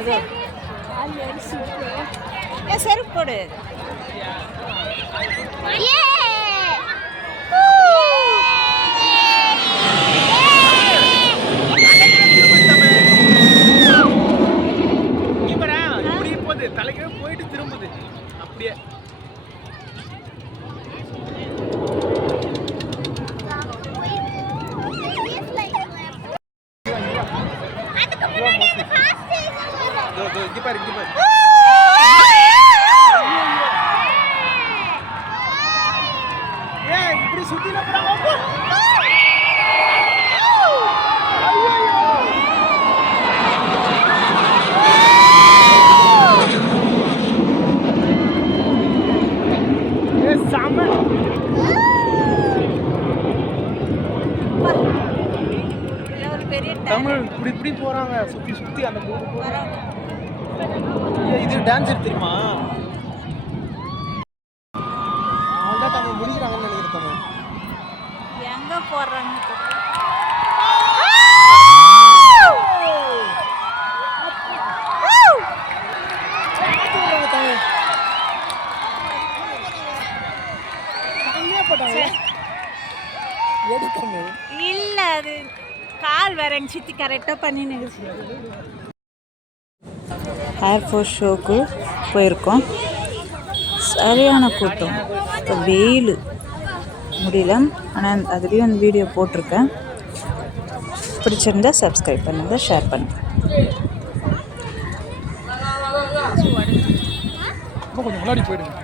அது செருப்பு போடு. தலைக்கே போயிட்டு திரும்புது அப்படியே. இங்க பாரு இங்க பாரு. ஏய் இப்படி சுத்தில போறாங்க. தமிழ் இப்படி இப்படி போறாங்க சுத்தி சுத்தி அந்த இது டான்ஸ் தெரியுமா? அதான் தமிழ் முடிக்கிறாங்கன்னு நினைக்கிறேன். தமிழ் எங்க போறாங்க? இல்ல அது கால் வேற எங்க சித்தி கரெக்டாக பண்ணின்னு. ஏர்ஃபோர்ஸ் ஷோக்கு போயிருக்கோம். சரியான கூட்டம். இப்போ வெயில் முடியல, ஆனால் அதுலேயும் அந்த வீடியோ போட்டிருக்கேன். பிடிச்சிருந்தா சப்ஸ்கிரைப் பண்ணுங்கள், ஷேர் பண்ணுங்கள். கொஞ்சம் முன்னாடி போயிடுங்க.